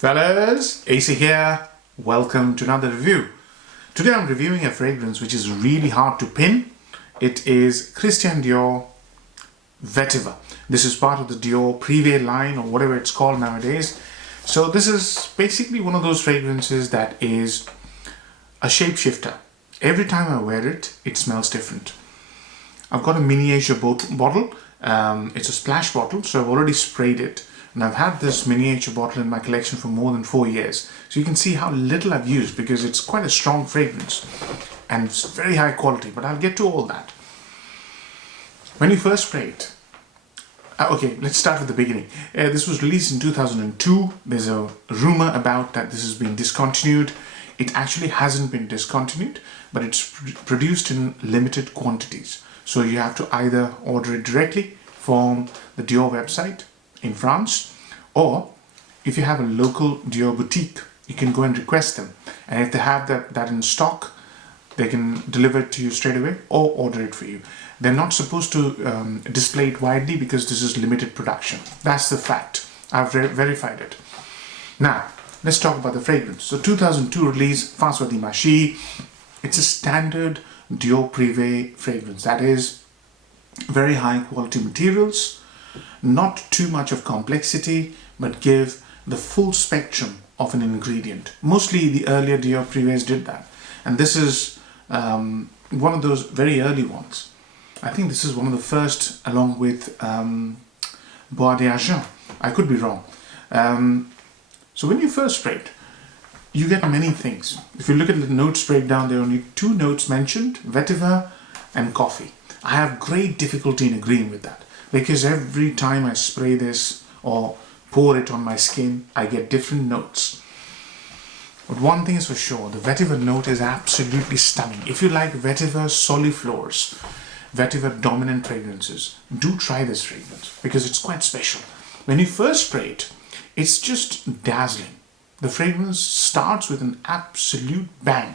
Fellas, AC here. Welcome to another review. Today I'm reviewing a fragrance which is really hard to pin. It is Christian Dior Vetiver. This is part of the Dior Privé line or whatever it's called nowadays. So this is basically one of those fragrances that is a shapeshifter. Every time I wear it, it smells different. I've got a miniature bottle. It's a splash bottle, so I've already sprayed it. And I've had this miniature bottle in my collection for more than 4 years. So you can see how little I've used because it's quite a strong fragrance and it's very high quality, but I'll get to all that. When you first spray it, okay, let's start with the beginning. This was released in 2002. There's a rumor about that this has been discontinued. It actually hasn't been discontinued, but it's produced in limited quantities. So you have to either order it directly from the Dior website in France, or if you have a local Dior boutique, you can go and request them, and if they have that in stock, they can deliver it to you straight away or order it for you. They're not supposed to display it widely because this is limited production. That's the fact. I've verified it. Now let's talk about the fragrance. So 2002 release, François Dimachi. It's a standard Dior Privé fragrance, that is very high quality materials, not too much of complexity, but give the full spectrum of an ingredient. Mostly the earlier Dior Privés did that, and this is one of those very early ones. I think this is one of the first, along with Bois d'Argent. I could be wrong. So when you first spray it, you get many things. If you look at the notes breakdown, there are only 2 notes mentioned: vetiver and coffee. I have great difficulty in agreeing with that, because every time I spray this or pour it on my skin, I get different notes. But one thing is for sure, the vetiver note is absolutely stunning. If you like vetiver soliflores, vetiver dominant fragrances, do try this fragrance because it's quite special. When you first spray it, it's just dazzling. The fragrance starts with an absolute bang.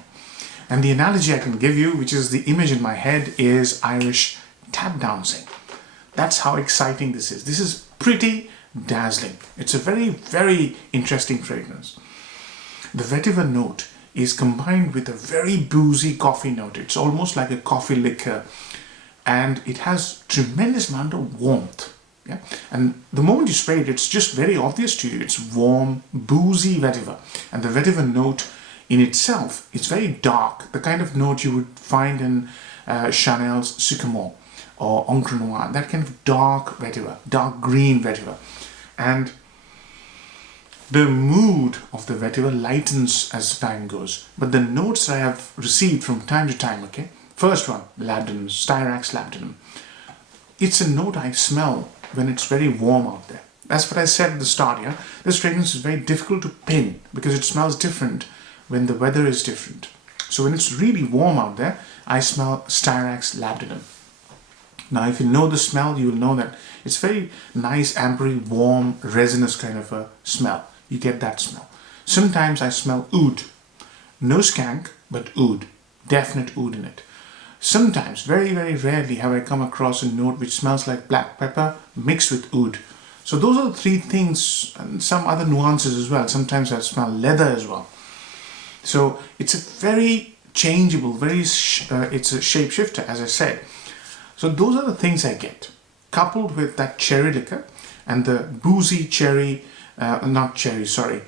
And the analogy I can give you, which is the image in my head, is Irish tap dancing. That's how exciting this is. This is pretty dazzling. It's a very, very interesting fragrance. The vetiver note is combined with a very boozy coffee note. It's almost like a coffee liqueur, and it has tremendous amount of warmth. Yeah? And the moment you spray it, it's just very obvious to you. It's warm, boozy vetiver. And the vetiver note in itself is very dark, the kind of note you would find in Chanel's Sycamore or Encre Noire, that kind of dark vetiver, dark green vetiver. And the mood of the vetiver lightens as time goes. But the notes I have received from time to time, okay? First one, labdanum, Styrax labdanum. It's a note I smell when it's very warm out there. That's what I said at the start, yeah? This fragrance is very difficult to pin because it smells different when the weather is different. So when it's really warm out there, I smell Styrax labdanum. Now, if you know the smell, you will know that it's very nice, ambery, warm, resinous kind of a smell. You get that smell. Sometimes I smell oud. No skank, but oud. Definite oud in it. Sometimes, very, very rarely, have I come across a note which smells like black pepper mixed with oud. So those are the 3 things, and some other nuances as well. Sometimes I smell leather as well. So it's a very changeable, it's a shapeshifter, as I said. So those are the things I get, coupled with that cherry liquor and the boozy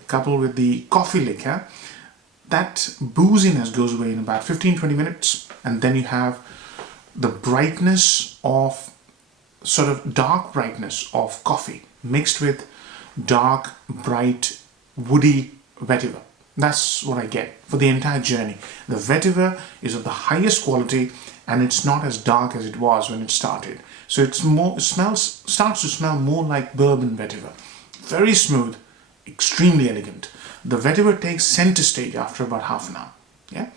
coupled with the coffee liquor. That booziness goes away in about 15-20 minutes, and then you have the brightness of, sort of dark brightness of coffee mixed with dark, bright, woody vetiver. That's what I get for the entire journey. The vetiver is of the highest quality, and it's not as dark as it was when it started. So starts to smell more like bourbon vetiver. Very smooth, extremely elegant. The vetiver takes center stage after about half an hour. Yeah,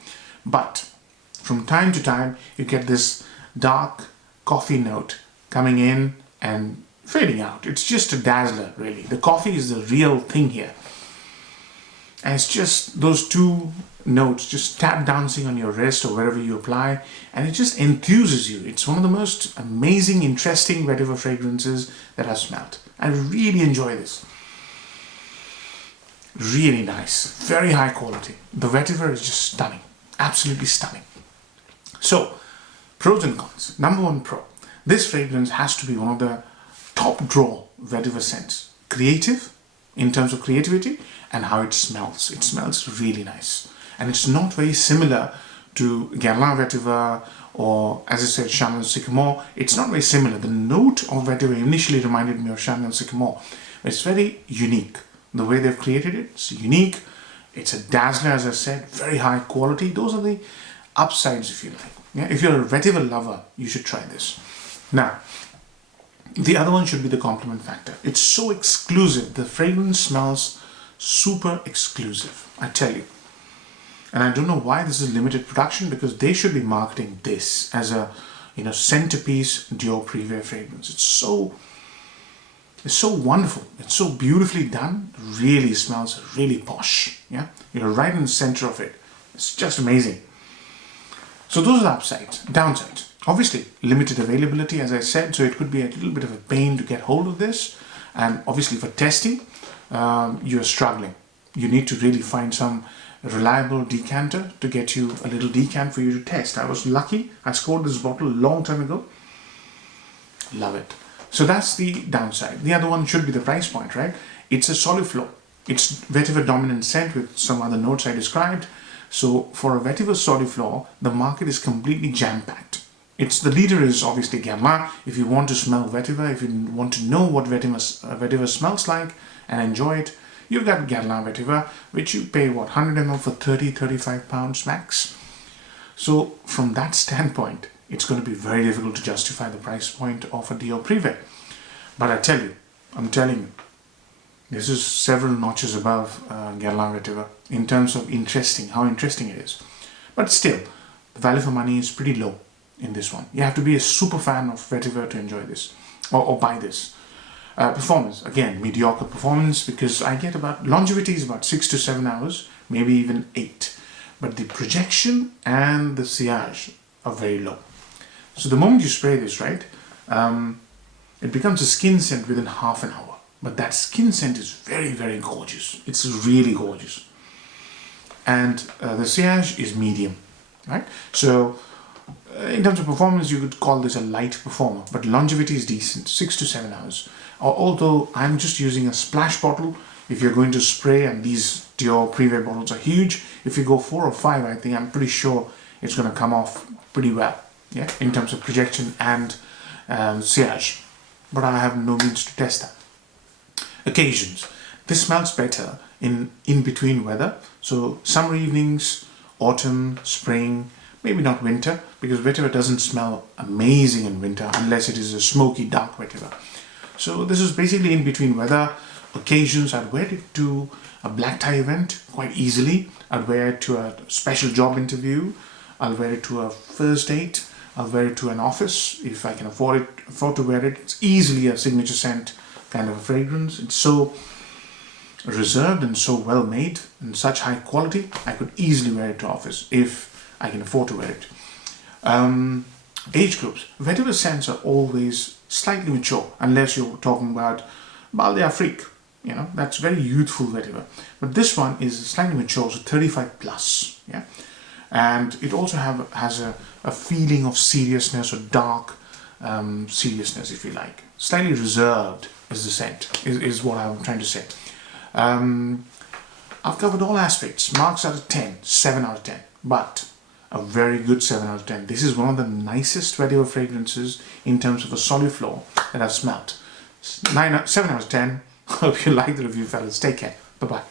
but from time to time you get this dark coffee note coming in and fading out. It's just a dazzler, really. The coffee is the real thing here. And it's just those 2 notes just tap dancing on your wrist or wherever you apply, and it just enthuses you. It's one of the most amazing, interesting vetiver fragrances that I've smelled. I really enjoy this. Really nice, very high quality. The vetiver is just stunning, absolutely stunning. So, pros and cons. Number one pro, this fragrance has to be one of the top draw vetiver scents. Creative, in terms of creativity, and how it smells. It smells really nice. And it's not very similar to Guerlain vetiver or, as I said, Chanel Sycamore. It's not very similar. The note of vetiver initially reminded me of Chanel Sycamore. It's very unique. The way they've created it, it's unique. It's a dazzler, as I said, very high quality. Those are the upsides, if you like. Yeah? If you're a vetiver lover, you should try this. Now, the other one should be the compliment factor. It's so exclusive. The fragrance smells super exclusive, I tell you. And I don't know why this is limited production, because they should be marketing this as a, centerpiece Dior Privé fragrance. It's so wonderful. It's so beautifully done. Really smells really posh. Yeah, you're right in the center of it. It's just amazing. So those are the upsides. Downsides, obviously limited availability, as I said, so it could be a little bit of a pain to get hold of this. And obviously for testing, you're struggling. You need to really find some reliable decanter to get you a little decant for you to test. I was lucky. I scored this bottle a long time ago. Love it. So that's the downside. The other one should be the price point, right? It's a soliflor. It's vetiver dominant scent with some other notes I described. So for a vetiver soliflor, the market is completely jam-packed. The leader is obviously Guerlain. If you want to smell vetiver, if you want to know what vetiver smells like and enjoy it, you've got Guerlain vetiver, which you pay, 100 ml for 35 pounds max. So from that standpoint, it's going to be very difficult to justify the price point of a Dior Privé. But I'm telling you, this is several notches above Guerlain vetiver in terms of how interesting it is. But still, the value for money is pretty low in this one. You have to be a super fan of vetiver to enjoy this or buy this. Performance, again, mediocre performance, because I get longevity is about 6 to 7 hours, maybe even 8. But the projection and the sillage are very low. So the moment you spray this, right, it becomes a skin scent within half an hour. But that skin scent is very, very gorgeous. It's really gorgeous. And the sillage is medium, right? So in terms of performance, you could call this a light performer, but longevity is decent, 6 to 7 hours. Although I'm just using a splash bottle. If you're going to spray, and these Dior Privé bottles are huge, if you go 4 or 5, I'm pretty sure it's going to come off pretty well, yeah, in terms of projection and sillage. But I have no means to test that. Occasions. This smells better in between weather. So summer evenings, autumn, spring, maybe not winter, because vetiver doesn't smell amazing in winter unless it is a smoky, dark vetiver. So this is basically in between weather. Occasions, I'd wear it to a black tie event quite easily. I'd wear it to a special job interview. I'll wear it to a first date. I'll wear it to an office if I can afford to wear it. It's easily a signature scent kind of a fragrance. It's so reserved and so well made and such high quality. I could easily wear it to office if I can afford to wear it. Age groups. Vetiver scents are always slightly mature, unless you're talking about Bal d'Afrique. That's very youthful vetiver. But this one is slightly mature, so 35 plus. Yeah, and it also has a feeling of seriousness or dark seriousness, if you like. Slightly reserved is the scent, is what I'm trying to say. I've covered all aspects. Marks out of 10, 7 out of 10. But a very good 7 out of 10. This is one of the nicest vetiver fragrances in terms of a soliflor that I've smelt. 7 out of 10. Hope you like the review, fellas. Take care. Bye-bye.